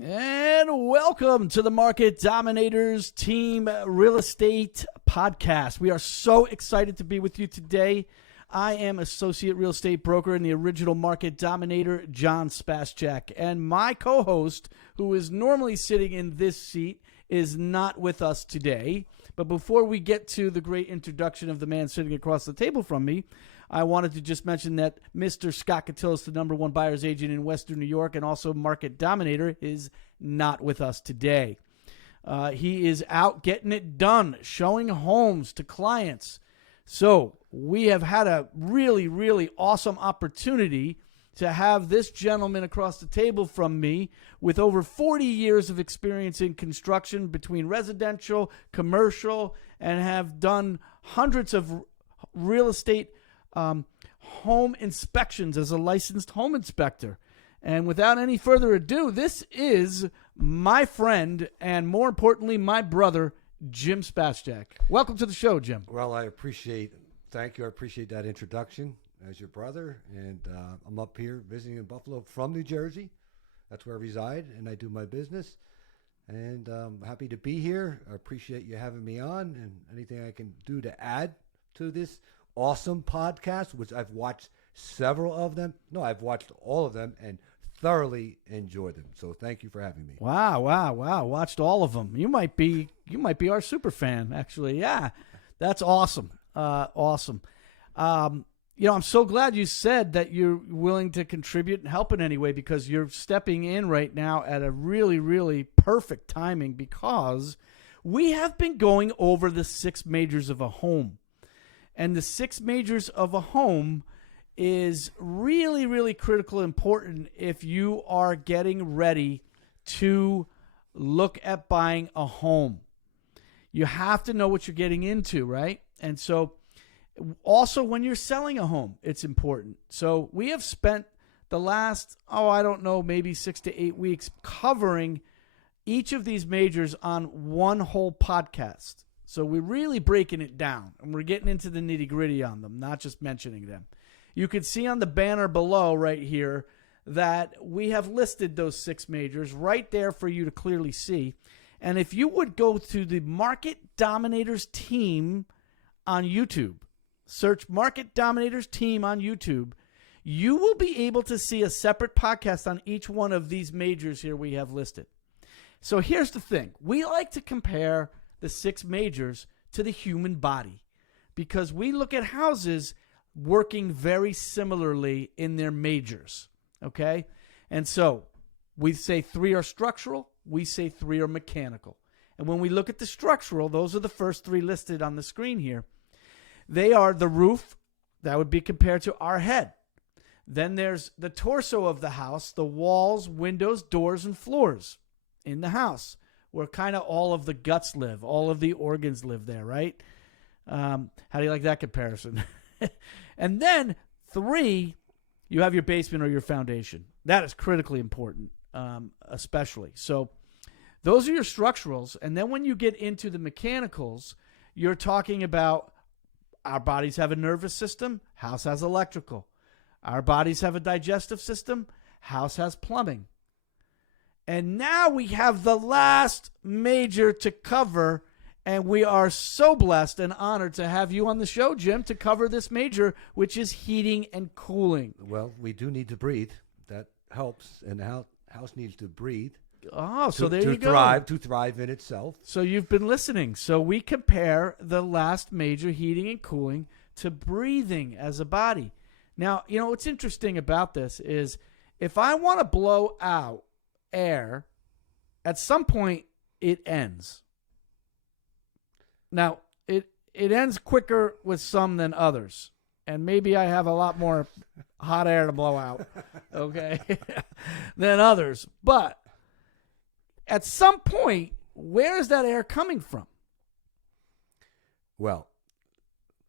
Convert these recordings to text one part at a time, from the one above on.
And welcome to the Market Dominators Team Real Estate Podcast. We are so excited to be with you today. I am Associate Real Estate Broker and the original Market Dominator, John Spaschak. And my co-host, who is normally sitting in this seat, is not with us today. But before we get to the great introduction of the man sitting across the table from me, I wanted to just mention that Mr. Scott Cattillis, the number one buyer's agent in Western New York and also Market Dominator, is not with us today. He is out getting it done, showing homes to clients. So we have had a really, really awesome opportunity to have this gentleman across the table from me with over 40 years of experience in construction between residential, commercial, and have done hundreds of real estate home inspections as a licensed home inspector. And without any further ado, this is my friend and, more importantly, my brother, Jim Spaschak. Welcome to the show, Jim. Well, thank you. I appreciate that introduction as your brother. And I'm up here visiting in Buffalo from New Jersey. That's where I reside, and I do my business. And I'm happy to be here. I appreciate you having me on, and anything I can do to add to this awesome podcast, which I've watched several of them. No, I've watched all of them and thoroughly enjoyed them. So thank you for having me. Wow. Watched all of them. You might be our super fan, actually. Yeah, that's awesome. Awesome. I'm so glad you said that you're willing to contribute and help in any way, because you're stepping in right now at a really, really perfect timing, because we have been going over the 6 majors of a home. And the 6 majors of a home is really, really critical, important if you are getting ready to look at buying a home. You have to know what you're getting into, right? And so also when you're selling a home, it's important. So we have spent the last, maybe 6 to 8 weeks covering each of these majors on one whole podcast. So we're really breaking it down, and we're getting into the nitty-gritty on them, not just mentioning them. You can see on the banner below right here that we have listed those 6 majors right there for you to clearly see. And if you would go to the Market Dominators Team on YouTube, search Market Dominators Team on YouTube, you will be able to see a separate podcast on each one of these majors here we have listed. So here's the thing. We like to compare the 6 majors to the human body, because we look at houses working very similarly in their majors, okay? And so we say 3 are structural, we say 3 are mechanical. And when we look at the structural, those are the first 3 listed on the screen here. They are the roof, that would be compared to our head. Then there's the torso of the house, the walls, windows, doors, and floors in the house, where kind of all of the guts live, all of the organs live there, right? How do you like that comparison? And then 3, you have your basement or your foundation. That is critically important, especially. So those are your structurals. And then when you get into the mechanicals, you're talking about our bodies have a nervous system, house has electrical. Our bodies have a digestive system, house has plumbing. And now we have the last major to cover, and we are so blessed and honored to have you on the show, Jim, to cover this major, which is heating and cooling. Well, we do need to breathe. That helps, and the house needs to breathe. Oh, so there you go. To thrive in itself. So you've been listening. So we compare the last major, heating and cooling, to breathing as a body. Now, what's interesting about this is if I want to blow out air, at some point it ends. Now, it ends quicker with some than others. And maybe I have a lot more hot air to blow out, okay, than others. But at some point, where is that air coming from? Well,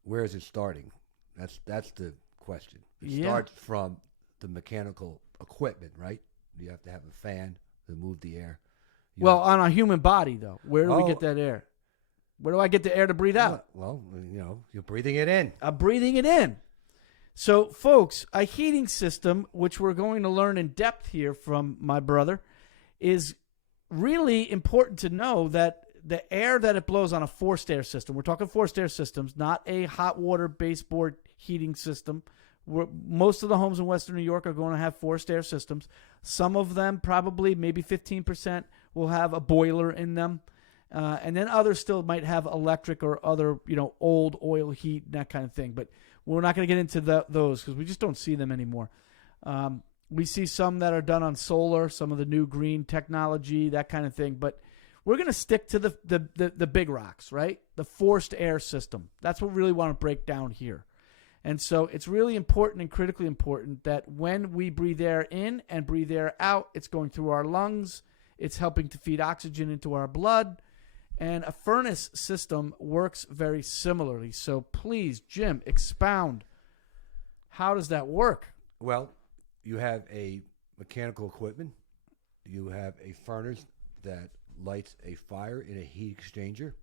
where is it starting? That's the question. It Yeah. starts from the mechanical equipment, right? You have to have a fan to move the air. Well, on a human body, though, where do we get that air? Where do I get the air to breathe out? Well, you're breathing it in. I'm breathing it in. So, folks, a heating system, which we're going to learn in depth here from my brother, is really important to know that the air that it blows on a forced air system, we're talking forced air systems, not a hot water baseboard heating system. Most of the homes in Western New York are going to have forced air systems. Some of them, probably maybe 15%, will have a boiler in them. And then others still might have electric or other, old oil heat and that kind of thing. But we're not going to get into those because we just don't see them anymore. We see some that are done on solar, some of the new green technology, that kind of thing. But we're going to stick to the big rocks, right? The forced air system. That's what we really want to break down here. And so it's really important and critically important that when we breathe air in and breathe air out, it's going through our lungs. It's helping to feed oxygen into our blood. And a furnace system works very similarly. So please, Jim, expound. How does that work? Well, you have a mechanical equipment. You have a furnace that lights a fire in a heat exchanger.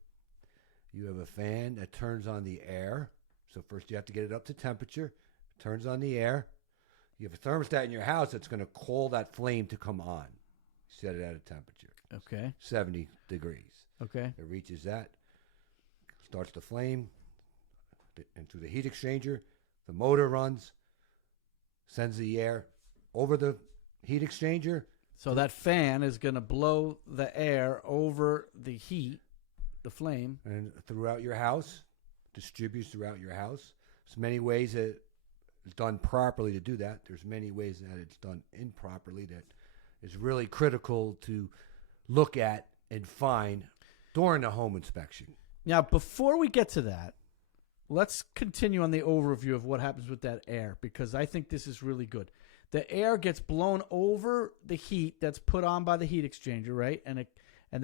You have a fan that turns on the air. So first you have to get it up to temperature. It turns on the air. You have a thermostat in your house that's going to call that flame to come on. Set it at a temperature. Okay. 70 degrees. Okay. It reaches that, starts the flame, and through the heat exchanger, the motor runs, sends the air over the heat exchanger. So that fan is going to blow the air over the heat, the flame. And throughout your house, distributes throughout your house. There's many ways that it's done properly to do that. There's many ways that it's done improperly that is really critical to look at and find during a home inspection. Now, before we get to that, let's continue on the overview of what happens with that air, because I think this is really good. The air gets blown over the heat that's put on by the heat exchanger, right? And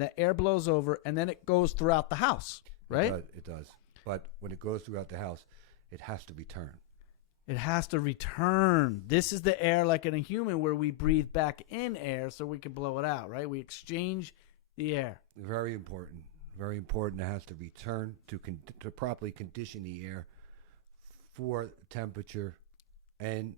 the air blows over, and then it goes throughout the house, right? It does. But when it goes throughout the house, it has to return. It has to return. This is the air like in a human where we breathe back in air so we can blow it out, right? We exchange the air. Very important. Very important. It has to return to properly condition the air for temperature and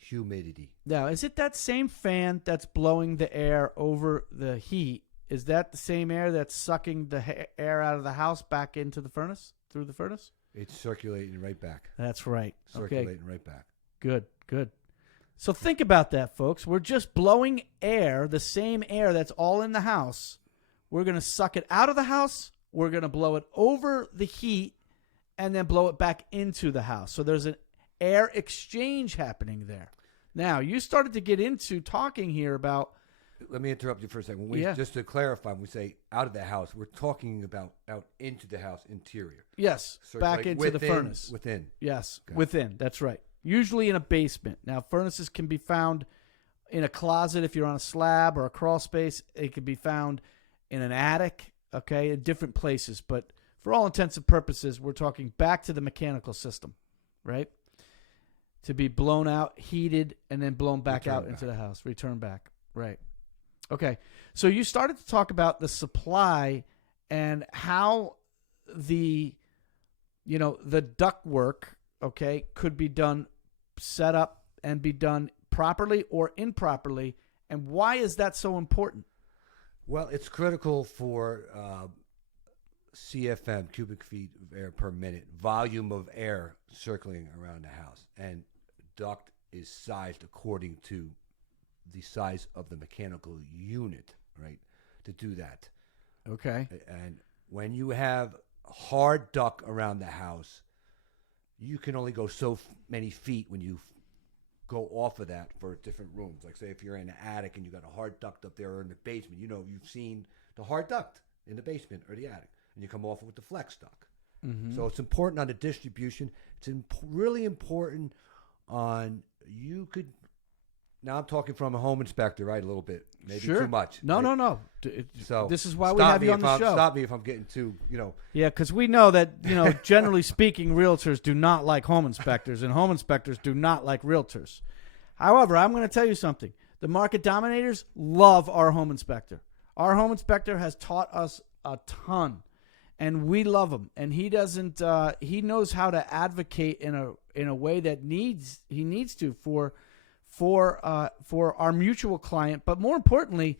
humidity. Now, is it that same fan that's blowing the air over the heat? Is that the same air that's sucking the air out of the house back into the furnace, through the furnace? It's circulating right back. That's right. Circulating right back. Good, good. So think about that, folks. We're just blowing air, the same air that's all in the house. We're going to suck it out of the house. We're going to blow it over the heat and then blow it back into the house. So there's an air exchange happening there. Now, you started to get into talking here about... Let me interrupt you for a second. Just to clarify, when we say out of the house, we're talking about out into the house, interior. Yes, back into the furnace. Within. Yes, okay. Within. That's right. Usually in a basement. Now, furnaces can be found in a closet if you're on a slab or a crawl space. It can be found in an attic, okay, in different places. But for all intents and purposes, we're talking back to the mechanical system, right? To be blown out, heated, and then blown back out into the house. Return back. Right. Okay. So you started to talk about the supply and how the duct work, okay, could be done, set up and be done properly or improperly. And why is that so important? Well, it's critical for CFM, cubic feet of air per minute, volume of air circling around the house. And duct is sized according to the size of the mechanical unit, right, to do that. Okay. And when you have hard duct around the house, you can only go so many feet when you go off of that for different rooms. Like, say, if you're in an attic and you got a hard duct up there, or in the basement, you've seen the hard duct in the basement or the attic, and you come off with the flex duct. Mm-hmm. So it's important on the distribution. It's really important on now I'm talking from a home inspector, right? A little bit, maybe sure. Too much. No, right? no. So this is why we have you on the show. Stop me if I'm getting too, Yeah, because we know that, generally speaking, realtors do not like home inspectors, and home inspectors do not like realtors. However, I'm going to tell you something. The market dominators love our home inspector. Our home inspector has taught us a ton, and we love him. And he doesn't. He knows how to advocate in a way that he needs to for our mutual client. But more importantly,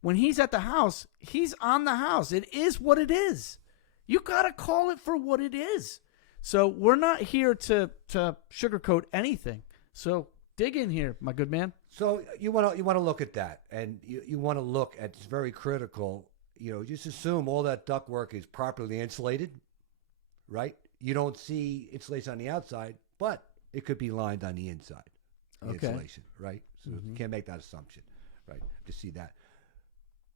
when he's at the house, he's on the house. It is what it is. You got to call it for what it is. So we're not here to sugarcoat anything. So dig in here, my good man. So you want to look at that, and you want to look at, it's very critical. Just assume all that ductwork is properly insulated, right? You don't see insulation on the outside, but it could be lined on the inside. The insulation, right? So you can't make that assumption, right? To see that,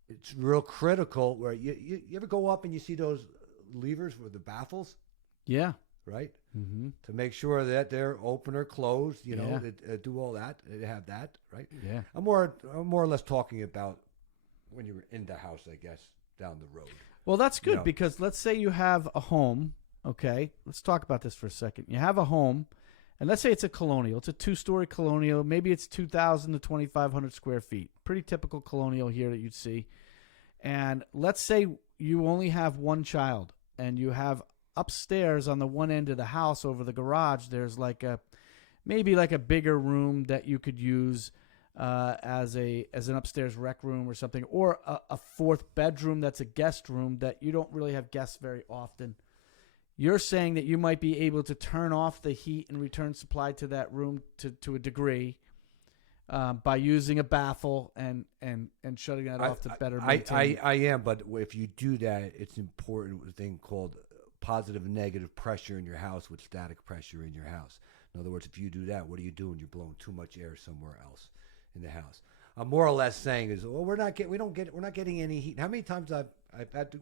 it's real critical. Where you ever go up and you see those levers with the baffles? Yeah. Right? Mm-hmm. To make sure that they're open or closed, they do all that. They have that, right? Yeah. I'm more or less talking about when you're in the house, I guess, down the road. Well, that's good because let's say you have a home, okay? Let's talk about this for a second. You have a home, and let's say it's a colonial. It's a 2-story colonial. Maybe it's 2,000 to 2,500 square feet. Pretty typical colonial here that you'd see. And let's say you only have one child, and you have upstairs on the one end of the house over the garage, there's maybe a bigger room that you could use as an upstairs rec room or something, or a fourth bedroom that's a guest room that you don't really have guests very often. You're saying that you might be able to turn off the heat and return supply to that room to a degree by using a baffle and shutting that off to better maintain. I am, but if you do that, it's important with a thing called positive and negative pressure in your house with static pressure in your house. In other words, if you do that, what are you doing? You're blowing too much air somewhere else in the house. I'm more or less saying is, well, we're not getting any heat. How many times I've had to,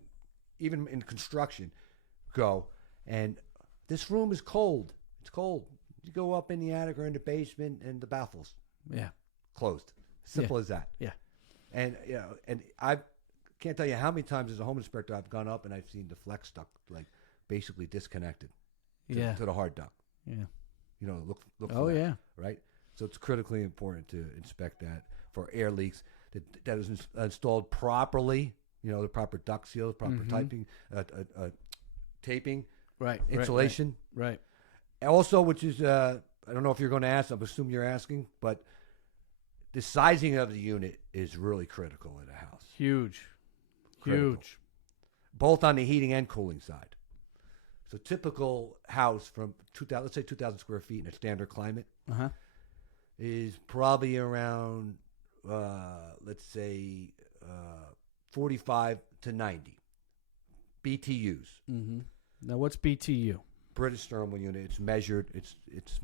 even in construction, go and this room is cold. It's cold. You go up in the attic or in the basement and the baffles, closed. Simple as that. Yeah. And and I can't tell you how many times as a home inspector I've gone up and I've seen the flex duct basically disconnected to the hard duct. Yeah. Look for Oh, that, yeah. right? So it's critically important to inspect that for air leaks that is installed properly, the proper duct seal, proper taping, right, insulation. Right. Also, which is, I don't know if you're going to ask, I assume you're asking, but the sizing of the unit is really critical in a house. Huge. Critical. Huge. Both on the heating and cooling side. So typical house from 2,000, let's say 2,000 square feet in a standard climate is probably around, let's say, 45 to 90 BTUs. Mm-hmm. Now, what's BTU? British thermal unit. It's measured. It's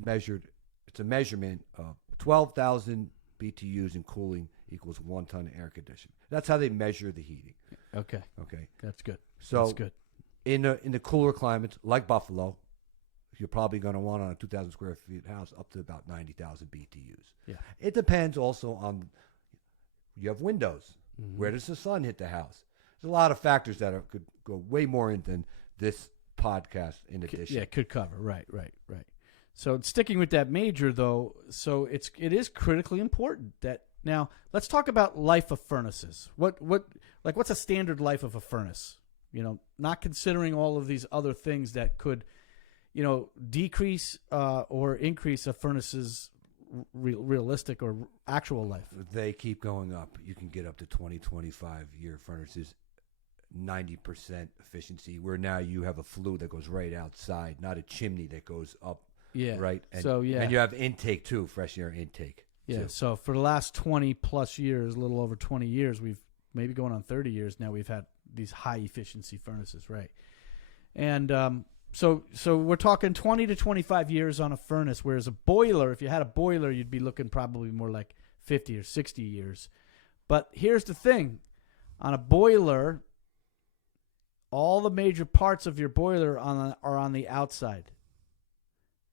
measured. It's a measurement of 12,000 BTUs in cooling equals 1 ton of air conditioning. That's how they measure the heating. Okay. That's good. So that's good. In the cooler climates like Buffalo, you're probably going to want on a 2,000 square feet house up to about 90,000 BTUs. Yeah. It depends also on, you have windows. Mm-hmm. Where does the sun hit the house? There's a lot of factors that could go way more in than this podcast in addition. Yeah, it could cover. Right. So sticking with that major though, so it is critically important that now let's talk about life of furnaces. What's a standard life of a furnace? Not considering all of these other things that could, decrease or increase a furnace's realistic or actual life. They keep going up. You can get up to 20, 25-year furnaces, 90% efficiency, where now you have a flue that goes right outside, not a chimney that goes up. Yeah. Right. And, and you have intake too, fresh air intake. Yeah. Too. So for the last 20 plus years, a little over 20 years, we've maybe going on 30 years now, we've had these high efficiency furnaces, right? And so we're talking 20 to 25 years on a furnace, whereas a boiler, if you had a boiler, you'd be looking probably more like 50 or 60 years. But here's the thing. On a boiler, all the major parts of your boiler are on the outside.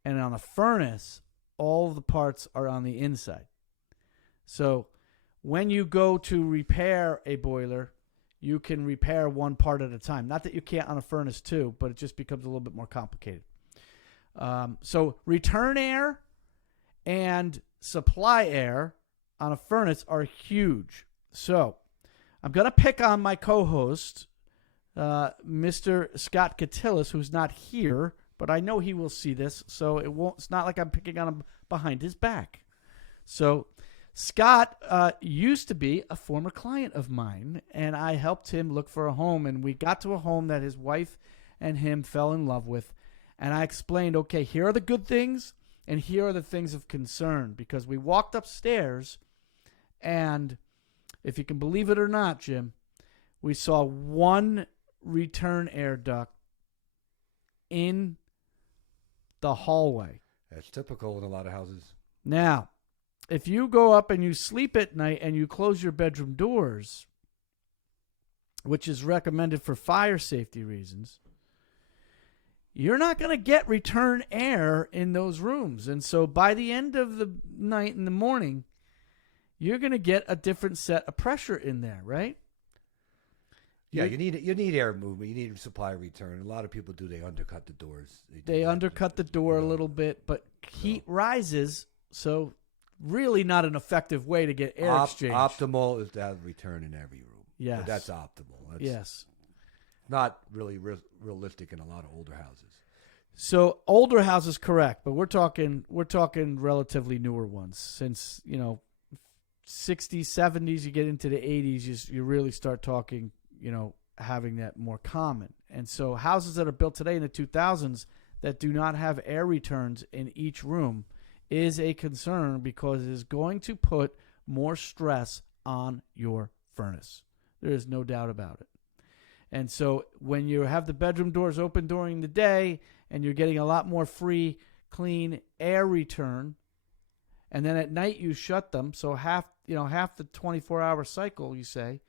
And on a furnace, all of the parts are on the inside. So when you go to repair a boiler, you can repair one part at a time. Not that you can't on a furnace too, but it just becomes a little bit more complicated. So return air and supply air on a furnace are huge. So I'm going to pick on my co-host, Mr. Scott Catillus, who's not here, but I know he will see this, so it's not like I'm picking on him behind his back. So Scott used to be a former client of mine, and I helped him look for a home, and we got to a home that his wife and him fell in love with, and I explained, okay, here are the good things, and here are the things of concern, because we walked upstairs, and if you can believe it or not, Jim, we saw one return air duct in the hallway. That's typical in a lot of houses. Now, if you go up and you sleep at night and you close your bedroom doors, which is recommended for fire safety reasons, you're not going to get return air in those rooms. And so by the end of the night in the morning, you're going to get a different set of pressure in there, right? Yeah, you need air movement. You need supply return. A lot of people do. They undercut the doors. They undercut the door a little bit, but heat rises, so really not an effective way to get air exchange. Optimal is to have return in every room. Yes. But that's optimal. That's yes. Not really realistic in a lot of older houses. So older houses, correct, but we're talking relatively newer ones. Since 60s, 70s, you get into the 80s, you really start talking, having that more common. And so houses that are built today in the 2000s that do not have air returns in each room is a concern, because it is going to put more stress on your furnace. There is no doubt about it. And so when you have the bedroom doors open during the day and you're getting a lot more free, clean air return, and then at night you shut them, so half the 24-hour cycle, you say,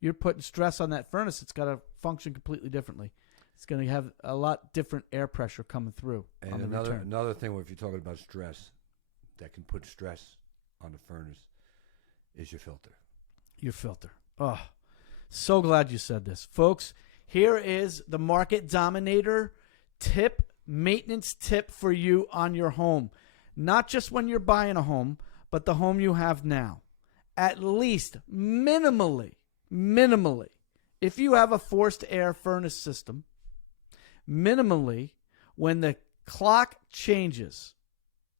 you're putting stress on that furnace. It's got to function completely differently. It's going to have a lot different air pressure coming through. And another thing, if you're talking about stress, that can put stress on the furnace, is your filter. Your filter. Oh, so glad you said this. Folks, here is the Market Dominator maintenance tip for you on your home. Not just when you're buying a home, but the home you have now. At least minimally, if you have a forced air furnace system, minimally, when the clock changes,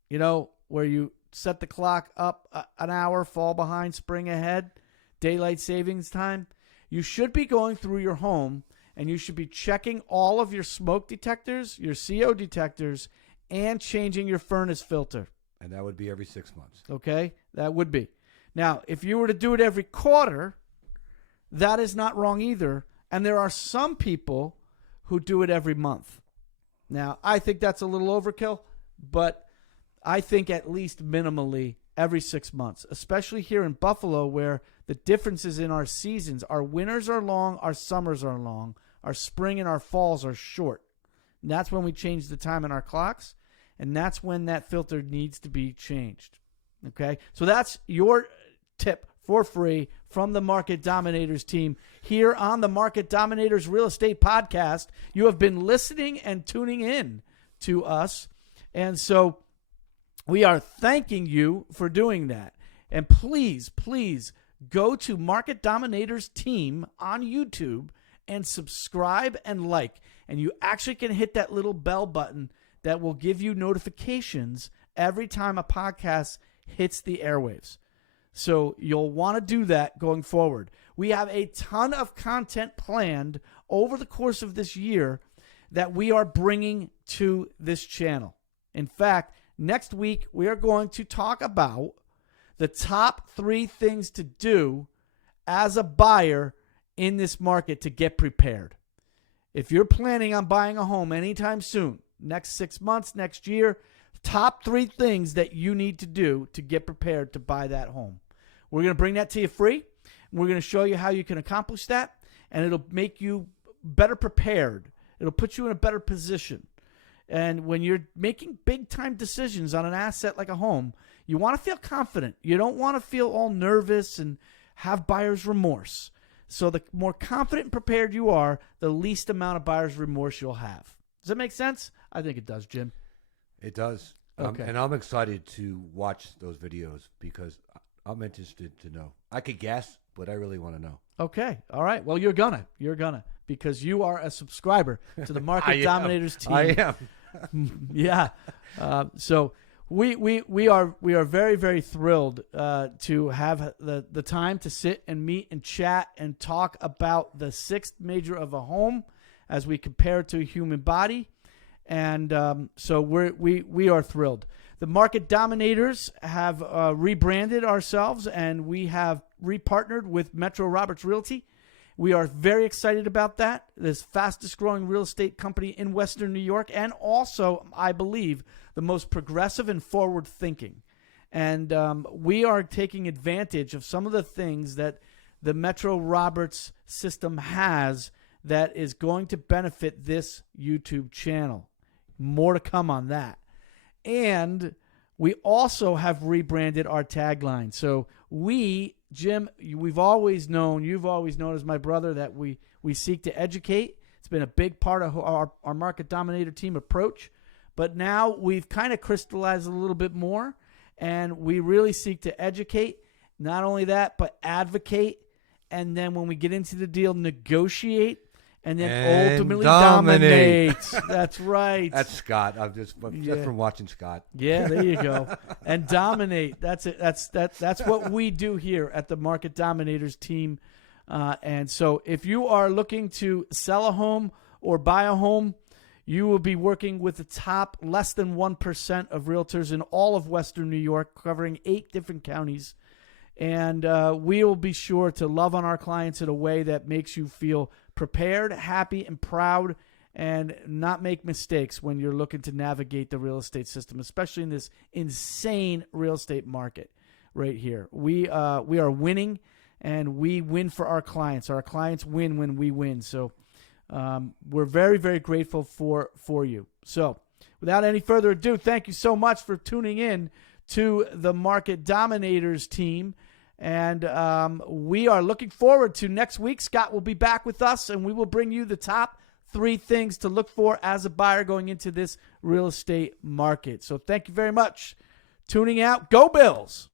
where you set the clock up an hour, fall behind, spring ahead, daylight savings time, you should be going through your home and you should be checking all of your smoke detectors, your CO detectors, and changing your furnace filter. And that would be every 6 months. Okay? That would be. Now, if you were to do it every quarter, that is not wrong either. And there are some people who do it every month. Now, I think that's a little overkill, but I think at least minimally every 6 months, especially here in Buffalo, where the differences in our seasons, our winters are long, our summers are long, our spring and our falls are short. And that's when we change the time in our clocks, and that's when that filter needs to be changed. Okay? So that's your tip for free from the Market Dominators team here on the Market Dominators Real Estate Podcast. You have been listening and tuning in to us, and so we are thanking you for doing that. And please, please go to Market Dominators team on YouTube and subscribe and like. And you actually can hit that little bell button that will give you notifications every time a podcast hits the airwaves. So you'll want to do that going forward. We have a ton of content planned over the course of this year that we are bringing to this channel. In fact, next week we are going to talk about the top 3 things to do as a buyer in this market to get prepared. If you're planning on buying a home anytime soon, next 6 months, next year, top 3 things that you need to do to get prepared to buy that home. We're going to bring that to you free. We're going to show you how you can accomplish that, and it'll make you better prepared. It'll put you in a better position. And when you're making big-time decisions on an asset like a home, you want to feel confident. You don't want to feel all nervous and have buyer's remorse. So the more confident and prepared you are, the least amount of buyer's remorse you'll have. Does that make sense? I think it does, Jim. It does. Okay. And I'm excited to watch those videos because I'm interested to know. I could guess, but I really want to know. Okay. All right. Well, you're gonna. Because you are a subscriber to the Market Dominators team. I am. Yeah. So we are very, very thrilled to have the time to sit and meet and chat and talk about the sixth major of a home as we compare it to a human body. And so we are thrilled. The Market Dominators have rebranded ourselves, and we have repartnered with Metro Roberts Realty. We are very excited about that. This fastest growing real estate company in Western New York, and also, I believe, the most progressive and forward thinking. And we are taking advantage of some of the things that the Metro Roberts system has that is going to benefit this YouTube channel. More to come on that. And we also have rebranded our tagline. So Jim, you've always known as my brother that we seek to educate. It's been a big part of our Market Dominator team approach. But now we've kind of crystallized a little bit more, and we really seek to educate. Not only that, but advocate. And then when we get into the deal, negotiate. And then ultimately dominate. That's right. That's Scott. Just from watching Scott. Yeah, there you go. And dominate. That's it. That's what we do here at the Market Dominators team. And so if you are looking to sell a home or buy a home, you will be working with the top less than 1% of realtors in all of Western New York, covering 8 different counties. And we will be sure to love on our clients in a way that makes you feel prepared, happy, and proud, and not make mistakes when you're looking to navigate the real estate system, especially in this insane real estate market right here. We are winning, and we win for our clients. Our clients win when we win. So we're very, very grateful for you. So without any further ado, thank you so much for tuning in to the Market Dominators team. And we are looking forward to next week. Scott will be back with us, and we will bring you the top 3 things to look for as a buyer going into this real estate market. So thank you very much. Tuning out. Go Bills!